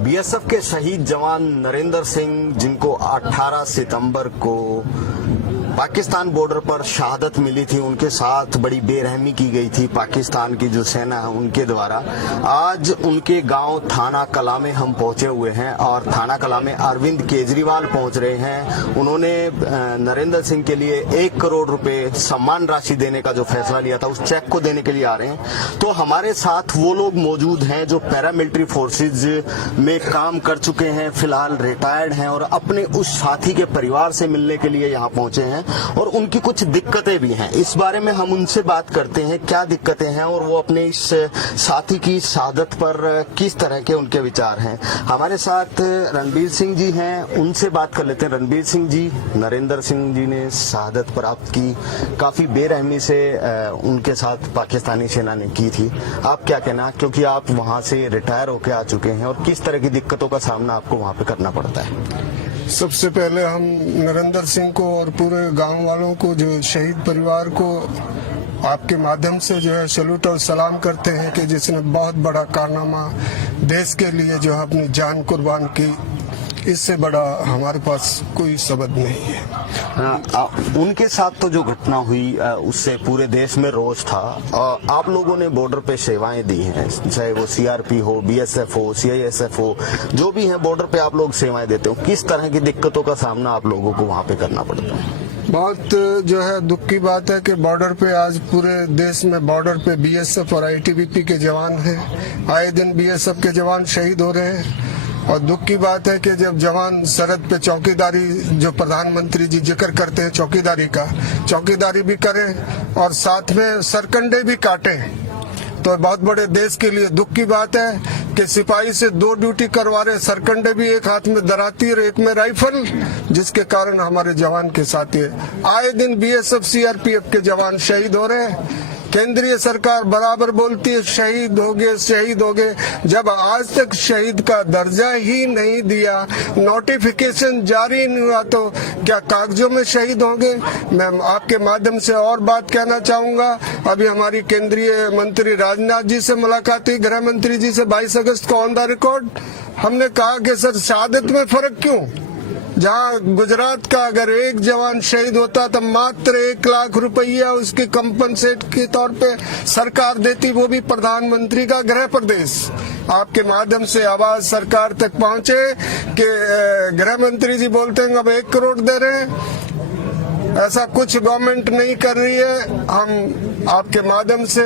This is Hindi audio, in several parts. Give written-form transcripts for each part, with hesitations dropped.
बीएसएफ के शहीद जवान नरेंद्र सिंह, जिनको 18 सितंबर को पाकिस्तान बॉर्डर पर शहादत मिली थी, उनके साथ बड़ी बेरहमी की गई थी पाकिस्तान की जो सेना है उनके द्वारा। आज उनके गांव थाना कला में हम पहुंचे हुए हैं और थाना कला में अरविंद केजरीवाल पहुंच रहे हैं। उन्होंने नरेंद्र सिंह के लिए 1 करोड़ रुपए सम्मान राशि देने का जो फैसला लिया था उस चेक को देने के लिए आ रहे हैं। तो हमारे साथ वो लोग मौजूद हैं जो पैरामिलिट्री फोर्सेज में काम कर चुके हैं, फिलहाल रिटायर्ड हैं और अपने उस साथी के परिवार से मिलने के लिए यहाँ पहुंचे हैं और उनकी कुछ दिक्कतें भी हैं। इस बारे में हम उनसे बात करते हैं क्या दिक्कतें हैं और वो अपने इस साथी की शहादत पर किस तरह के उनके विचार हैं। हमारे साथ रणबीर सिंह जी हैं, उनसे बात कर लेते हैं। रणबीर सिंह जी, नरेंद्र सिंह जी ने शहादत प्राप्त की, काफी बेरहमी से उनके साथ पाकिस्तानी सेना ने की थी। आप क्या कहना, क्योंकि आप वहां से रिटायर होकर आ चुके हैं, और किस तरह की दिक्कतों का सामना आपको वहां पे करना पड़ता है? सबसे पहले हम नरेंद्र सिंह को और पूरे गांव वालों को, जो शहीद परिवार को आपके माध्यम से जो है सैल्यूट और सलाम करते हैं कि जिसने बहुत बड़ा कारनामा देश के लिए जो है अपनी जान कुर्बान की। इससे बड़ा हमारे पास कोई शब्द नहीं है। उनके साथ तो जो घटना हुई उससे पूरे देश में रोष था। आप लोगों ने बॉर्डर पे सेवाएं दी हैं, चाहे वो सीआरपी हो, बीएसएफ हो, सीआईएसएफ हो, जो भी है बॉर्डर पे आप लोग सेवाएं देते हो। किस तरह की दिक्कतों का सामना आप लोगों को वहाँ पे करना पड़ता है? बहुत जो है दुख की बात है कि बॉर्डर पे आज पूरे देश में बॉर्डर पे बीएसएफ और आईटीबीपी के जवान हैं। आए दिन बीएसएफ के जवान शहीद हो रहे हैं और दुख की बात है कि जब जवान सरहद पे चौकीदारी, जो प्रधानमंत्री जी जिक्र करते हैं चौकीदारी का, चौकीदारी भी करें और साथ में सरकंडे भी काटें, तो बहुत बड़े देश के लिए दुख की बात है कि सिपाही से 2 ड्यूटी करवा रहे, सरकंडे भी एक हाथ में दराती और एक में राइफल, जिसके कारण हमारे जवान के साथ ये आए दिन बीएसएफ सीआरपीएफ के जवान शहीद हो रहे हैं। केंद्रीय सरकार बराबर बोलती है शहीद हो गए, शहीद हो गए, जब आज तक शहीद का दर्जा ही नहीं दिया, नोटिफिकेशन जारी नहीं हुआ, तो क्या कागजों में शहीद होंगे? मैं आपके माध्यम से और बात कहना चाहूंगा। अभी हमारी केंद्रीय मंत्री राजनाथ जी से मुलाकात हुई, गृह मंत्री जी से 22 अगस्त को ऑन द रिकॉर्ड हमने कहा कि सर शहादत में फर्क क्यों? जहां गुजरात का अगर एक जवान शहीद होता तो मात्र 1 लाख रुपया उसके कंपनसेट के तौर पे सरकार देती, वो भी प्रधानमंत्री का गृह प्रदेश। आपके माध्यम से आवाज सरकार तक पहुंचे कि गृह मंत्री जी बोलते हैं अब 1 करोड़ दे रहे हैं। ऐसा कुछ गवर्नमेंट नहीं कर रही है। हम आपके माध्यम से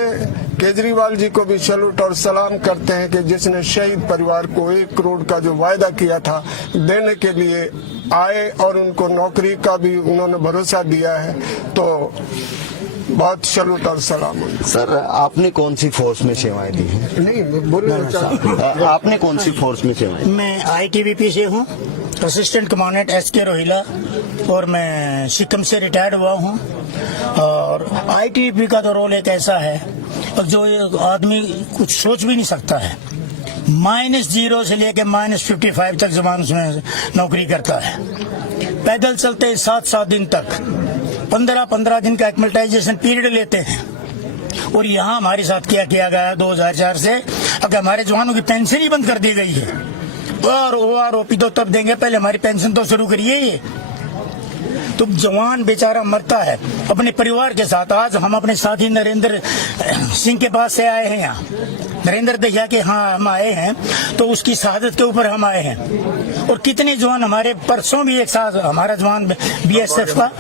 केजरीवाल जी को भी सैल्यूट और सलाम करते हैं कि जिसने शहीद परिवार को 1 करोड़ का जो वायदा किया था देने के लिए आए और उनको नौकरी का भी उन्होंने भरोसा दिया है, तो बहुत सैल्यूट और सलाम। सर, आपने कौन सी फोर्स में सेवाएं दी हैं? नहीं बोलिए। आपने कौन सी फोर्स में सेवाएं? मैं आईटीबीपी से हूँ, असिस्टेंट कमांडेंट एसके रोहिला, और मैं सिक्किम से रिटायर्ड हुआ हूँ। और आईटीबीपी का तो रोल एक ऐसा है जो आदमी कुछ सोच भी नहीं सकता है। -0 से लेकर -55 तक जवान उसमें नौकरी करता है। पैदल चलते 7-7 दिन तक, 15-15 दिन का एक्मेटाइजेशन पीरियड लेते हैं। और यहाँ हमारे साथ क्या किया गया 2004 से, अब हमारे जवानों की पेंशन ही बंद कर दी गई है। और ओआरओपी तो तब देंगे, पहले हमारी पेंशन तो शुरू करिए। ये तो जवान बेचारा मरता है अपने परिवार के साथ। आज हम अपने साथी नरेंद्र सिंह के पास से आए हैं। यहाँ नरेंद्र दहिया के हाँ हम आए हैं, तो उसकी शहादत के ऊपर हम आए हैं। और कितने जवान हमारे परसों भी एक साथ, हमारा जवान बीएसएफ का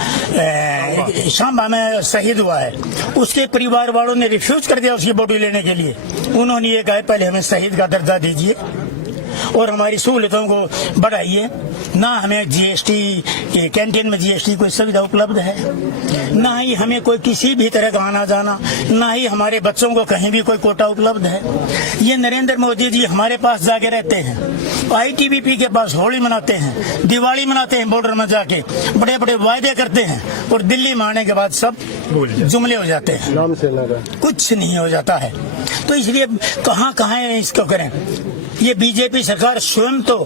शांबा में शहीद हुआ है, उसके परिवार वालों ने रिफ्यूज कर दिया उसकी बॉडी लेने के लिए। उन्होंने ये कहा पहले हमें शहीद का दर्जा दीजिए और हमारी सहूलतों को बढ़ाइए। ना हमें जीएसटी, कैंटीन में जीएसटी कोई सुविधा उपलब्ध है, ना ही हमें कोई किसी भी तरह का आना जाना, ना ही हमारे बच्चों को कहीं भी कोई कोटा उपलब्ध है। ये नरेंद्र मोदी जी हमारे पास जाके रहते हैं, आईटीबीपी के पास होली मनाते हैं, दिवाली मनाते हैं, बॉर्डर में जाके बड़े बड़े वायदे करते हैं, और दिल्ली में आने के बाद सब जुमले हो जाते हैं, कुछ नहीं हो जाता है। तो इसलिए कहाँ इसको करें। ये बीजेपी सरकार स्वयं तो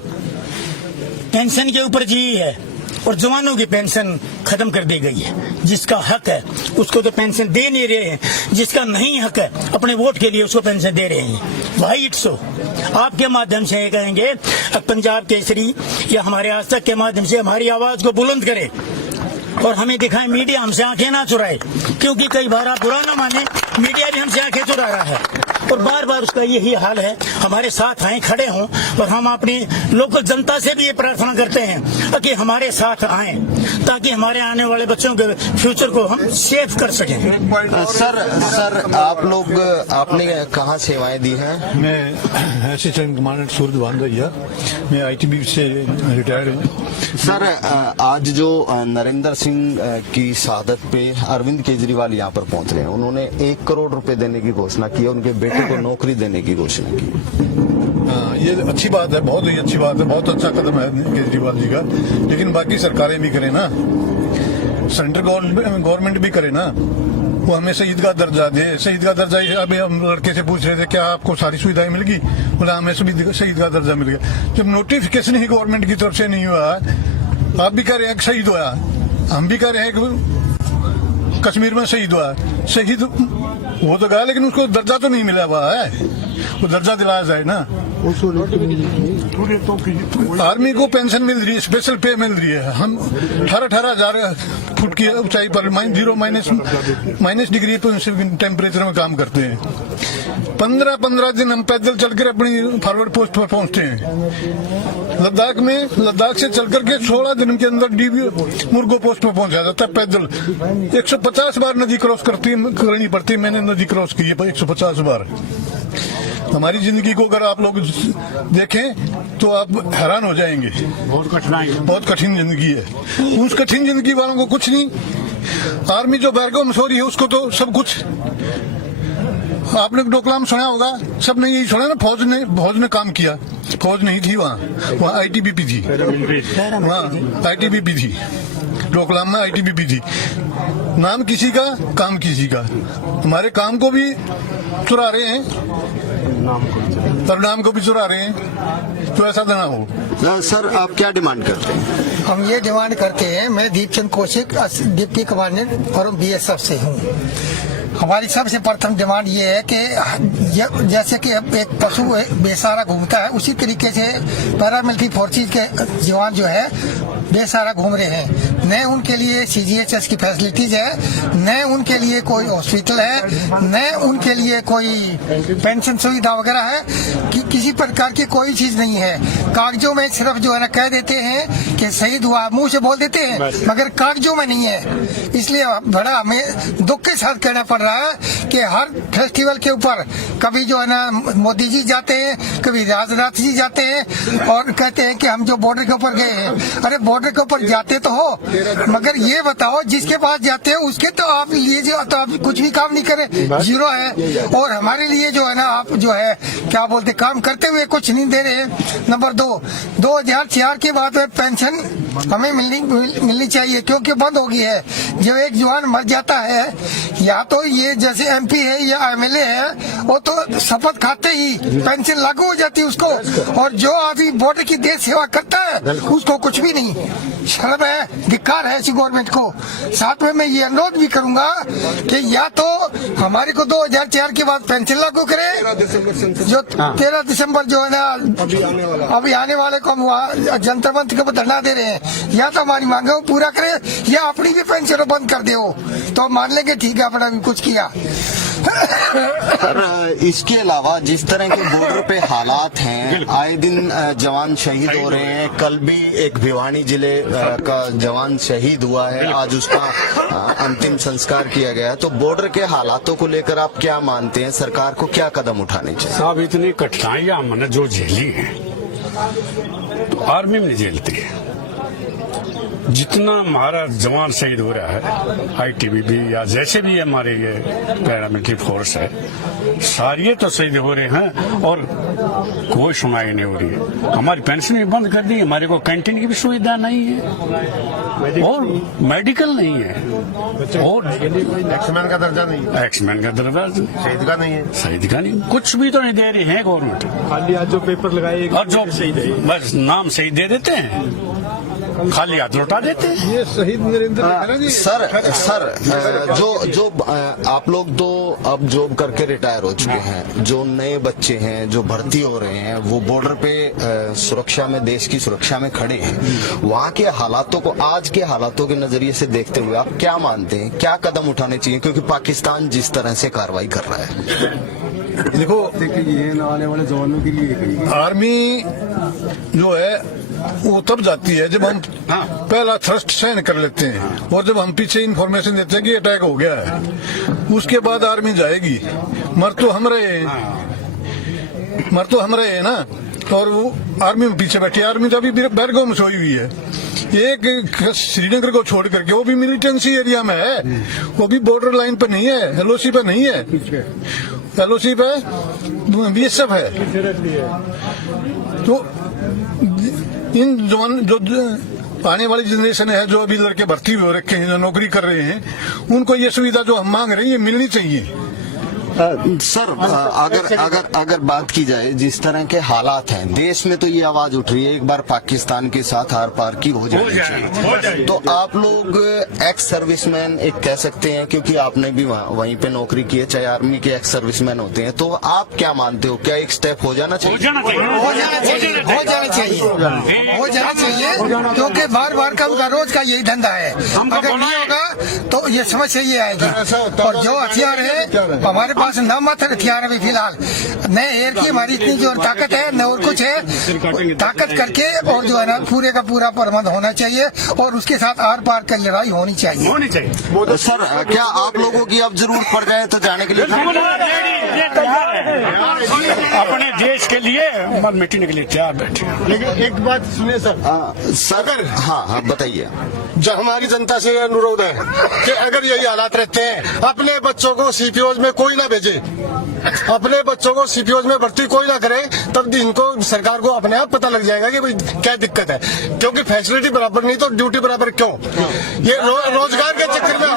पेंशन के ऊपर जी है और जवानों की पेंशन खत्म कर दी गई है। जिसका हक है उसको तो पेंशन दे नहीं रहे हैं, जिसका नहीं हक है अपने वोट के लिए उसको पेंशन दे रहे हैं। भाई इट्स सो, आपके माध्यम से ये कहेंगे पंजाब केसरी या हमारे आज तक के माध्यम से हमारी आवाज को बुलंद करे और हमें दिखाए, मीडिया हमसे आंखें ना चुराए, क्योंकि कई बार आप बुरा ना माने, मीडिया भी हमसे आंखें चुरा रहा है और बार बार उसका यही हाल है। हमारे साथ आए, खड़े हों और हम अपनी लोकल जनता से भी ये प्रार्थना करते हैं कि हमारे साथ आए ताकि हमारे आने वाले बच्चों के फ्यूचर को हम सेव कर सकें। सर आप लोग, आपने कहाँ सेवाएं दी हैं? मैं असिस्टेंट कमांडेंट सूरज बांधैया, मैं ITBP से रिटायर्ड हूँ। सर आज जो नरेंद्र सिंह की शहादत पे अरविंद केजरीवाल यहाँ पर पहुंच रहे हैं, उन्होंने 1 करोड़ रुपए देने की घोषणा की है, उनके बेटे को नौकरी देने की घोषणा की। ये अच्छी बात है, बहुत ही अच्छी बात है, बहुत अच्छा कदम है केजरीवाल जी का। लेकिन बाकी सरकारें भी करें ना, सेंट्रल गवर्नमेंट भी करे ना, वो हमें शहीद का दर्जा दे। शहीद का दर्जा, अभी हम लड़के से पूछ रहे थे क्या आपको सारी सुविधाएं मिल गई, बोला हमें सभी शहीद का दर्जा मिल गया। जब नोटिफिकेशन ही गवर्नमेंट की तरफ से नहीं हुआ, आप भी कह रहे हैं कि शहीद हुआ, हम भी कह रहे हैं कि कश्मीर में शहीद हुआ, शहीद वो तो गया लेकिन उसको दर्जा तो नहीं मिला हुआ है, वो दर्जा दिलाया जाए ना। आर्मी को पेंशन मिल रही है, स्पेशल पे मिल रही है। हम 18,000 फुट की ऊंचाई पर माइनस डिग्री टेम्परेचर में काम करते हैं। 15 दिन हम पैदल चलकर अपनी फॉरवर्ड पोस्ट पर पहुंचते हैं। लद्दाख से चलकर के 16 दिन के अंदर मुर्गो पोस्ट पर पहुंचा जाता है पैदल। 150 बार नदी क्रॉस करनी पड़ती है। मैंने नदी क्रॉस की है 150 बार। हमारी जिंदगी को अगर आप लोग देखें तो आप हैरान हो जाएंगे। बहुत कठिन जिंदगी है। उस कठिन जिंदगी वालों को कुछ नहीं। आर्मी जो बैरगो मसूरी है उसको तो सब कुछ। आपने डोकलाम सुना होगा, सबने यही सुना ना, फौज ने काम किया। फौज नहीं थी वहाँ ITBP थी, वहाँ ITBP थी। डोकलाम में ITBP थी। नाम किसी का, काम किसी का। हमारे काम को भी चुरा रहे हैं, परिणाम को भी चुरा रहे हैं, तो ऐसा ना हो। सर आप क्या डिमांड करते हैं? हम ये डिमांड करते हैं, मैं Deepchand Kaushik deputy commandant from BSF से हूँ। हमारी सबसे प्रथम डिमांड ये है कि जैसे कि एक पशु बेसहारा घूमता है, उसी तरीके से पैरामिलिट्री फोर्सेज के जवान जो है बेसहारा घूम रहे हैं। न उनके लिए CGHS की फैसिलिटीज है, न उनके लिए कोई हॉस्पिटल है, न उनके लिए कोई पेंशन सुविधा वगैरह है, कि किसी प्रकार की कोई चीज नहीं है। कागजों में सिर्फ जो है ना कह देते हैं कि शहीद हुआ, मुंह से बोल देते हैं, मगर कागजों में नहीं है। इसलिए बड़ा हमें दुख के साथ कहना पड़ रहा है कि हर फेस्टिवल के ऊपर कभी जो है ना मोदी जी जाते हैं, कभी राजनाथ जी जाते हैं और कहते हैं कि हम जो बॉर्डर के ऊपर गए हैं। अरे बॉर्डर के ऊपर जाते तो हो, मगर ये बताओ जिसके पास जाते हैं उसके तो आप लिए जो तो आप कुछ भी काम नहीं करें, जीरो है। और हमारे लिए जो है ना आप जो है क्या बोलते, काम करते हुए कुछ नहीं दे रहे। नंबर 2, 2004 के बाद में पेंशन हमें मिलनी चाहिए, क्योंकि बंद हो गई है। जब एक जवान मर जाता है, या तो ये जैसे MP है या MLA है, वो तो शपथ खाते ही पेंशन लागू हो जाती है उसको, और जो आदमी बॉर्डर की देश सेवा करता है उसको कुछ भी नहीं। शर्म है, धिक्कार है इसी गवर्नमेंट को। साथ में मैं ये अनुरोध भी करूंगा कि या तो हमारे को 2004 के बाद पेंशन लागू करे, जो 13 दिसंबर जो है ना अभी आने वाले को हम जंतर मंत्र के ऊपर धरना दे रहे हैं, या तो हमारी मांगे को पूरा करे या अपनी भी पेंशन बंद कर दे, तो मान लेंगे ठीक है अपना भी कुछ किया। सर इसके अलावा जिस तरह के बॉर्डर पे हालात हैं, आए दिन जवान शहीद हो रहे हैं। कल भी एक भिवानी जिले का जवान शहीद हुआ है, आज उसका अंतिम संस्कार किया गया है। तो बॉर्डर के हालातों को लेकर आप क्या मानते हैं, सरकार को क्या कदम उठाने चाहिए? साहब इतनी कठिनाइयां हमने जो झेली हैं तो आर्मी में झेलती है। जितना हमारा जवान शहीद हो रहा है ITBP या जैसे भी हमारे ये पैरामिलिट्री फोर्स है, सारे तो शहीद हो रहे हैं। और कोई सुनाई नहीं हो रही है। हमारी पेंशन भी बंद कर दी, हमारे को कैंटीन की भी सुविधा नहीं है और मेडिकल नहीं है और एक्समैन का दर्जा नहीं है, एक्समैन का दर्जा शहीद का नहीं है, शहीद का नहीं, कुछ भी तो नहीं दे रही है गवर्नमेंट। खाली आज जो पेपर लगाए और जो बस नाम शहीद दे देते हैं, खाली हाथ लौटा देते हैं। ये शहीद नरेंद्र सर जो आप लोग तो अब जॉब करके रिटायर हो चुके हैं, जो नए बच्चे हैं जो भर्ती हो रहे हैं वो बॉर्डर पे सुरक्षा में, देश की सुरक्षा में खड़े हैं, वहाँ के हालातों को, आज के हालातों के नजरिए से देखते हुए आप क्या मानते हैं, क्या कदम उठाने चाहिए, क्योंकि पाकिस्तान जिस तरह से कार्रवाई कर रहा है? देखो, ये आने वाले जवानों के लिए आर्मी जो है वो तब जाती है जब हम पहला थ्रस्ट सहन कर लेते हैं और जब हम पीछे इंफॉर्मेशन देते हैं कि अटैक हो गया है, उसके बाद आर्मी जाएगी। मर तो हम रहे हैं ना, और वो आर्मी में पीछे बैठी। आर्मी तो अभी बैरगांव में सोई हुई है, एक श्रीनगर को छोड़ करके, वो भी मिलिटेंसी एरिया में है, वो भी बॉर्डर लाइन पे नहीं है, एलओसी पे नहीं है, एलओसी पे बीएसएफ है। तो इन जवान जो आने वाली जनरेशन है, जो अभी लड़के भर्ती हो रखे हैं, जो नौकरी कर रहे हैं, उनको ये सुविधा जो हम मांग रहे हैं ये मिलनी चाहिए। सर अगर बात की जाए जिस तरह के हालात हैं देश में, तो ये आवाज उठ रही है एक बार पाकिस्तान के साथ आर पार की हो जानी चाहिए। तो आप लोग एक्स सर्विसमैन एक कह सकते हैं, क्योंकि आपने भी वहीं पे नौकरी की है, चाहे आर्मी के एक्स सर्विसमैन होते हैं, तो आप क्या मानते हो, क्या एक स्टेप हो जाना चाहिए? हो जाना चाहिए, क्योंकि बार बार का उनका रोज का यही धंधा है। अगर नहीं होगा तो ये समस्या ये आएगी। और जो हथियार है हमारे पास, न मात्र हथियार अभी फिलहाल, न एयर की हमारी इतनी जो ताकत है न और कुछ है, ताकत करके और जो है ना पूरे का पूरा प्रबंध होना चाहिए और उसके साथ आर पार की लड़ाई होनी चाहिए। सर क्या आप लोगों की अब जरूरत पड़ जाए तो जाने के लिए अपने देश के लिए मिटने के लिए तैयार बैठे। लेकिन एक बात सुनिए सर, सर हाँ बताइए। जो हमारी जनता से अनुरोध है कि अगर यही हालात रहते हैं, अपने बच्चों को सीपीओज में कोई ना भेजे, अपने बच्चों को सीपीओज में भर्ती कोई ना करे, तब इनको सरकार को अपने आप पता लग जाएगा कि भाई क्या दिक्कत है। क्योंकि फैसिलिटी बराबर नहीं तो ड्यूटी बराबर क्यों? ये रोजगार के चक्कर में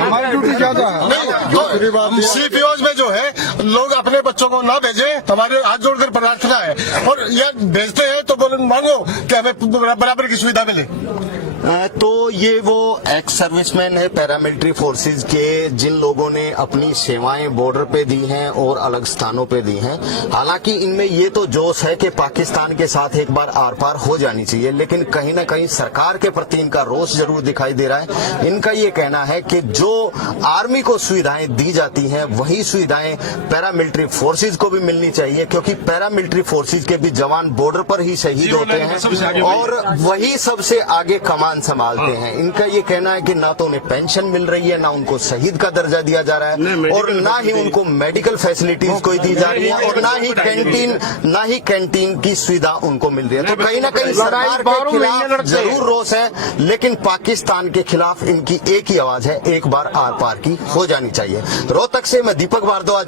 हमारी ड्यूटी ज्यादा है। सीपीओज में जो है लोग अपने बच्चों को ना भेजे, हमारे हाथ जोड़कर प्रार्थना है। और ये भेजते हैं तो बोले मांगो कि हमें बराबर की सुविधा मिले। तो ये वो एक्स सर्विसमैन है पैरामिलिट्री फोर्सेस के, जिन लोगों ने अपनी सेवाएं बॉर्डर पे दी हैं और अलग स्थानों पे दी हैं। हालांकि इनमें ये तो जोश है कि पाकिस्तान के साथ एक बार आर पार हो जानी चाहिए, लेकिन कहीं ना कहीं सरकार के प्रति इनका रोष जरूर दिखाई दे रहा है। इनका ये कहना है कि जो आर्मी को सुविधाएं दी जाती हैं वही सुविधाएं पैरामिलिट्री फोर्सेज को भी मिलनी चाहिए, क्योंकि पैरामिलिट्री फोर्सेज के भी जवान बॉर्डर पर ही शहीद होते हैं और वही सबसे आगे कमान संभालते हैं। इनका ये कहना है कि ना तो उन्हें पेंशन मिल रही है, ना उनको शहीद का दर्जा दिया जा रहा है और ना ही उनको मेडिकल फैसिलिटीज कोई दी जा रही है और ना ही कैंटीन की सुविधा उनको मिल रही है। तो कहीं ना कहीं सरकार के खिलाफ जरूर रोष है, लेकिन पाकिस्तान के खिलाफ इनकी एक ही आवाज है, एक बार आर पार की हो जानी चाहिए। रोहतक से मैं दीपक भारद्वाज।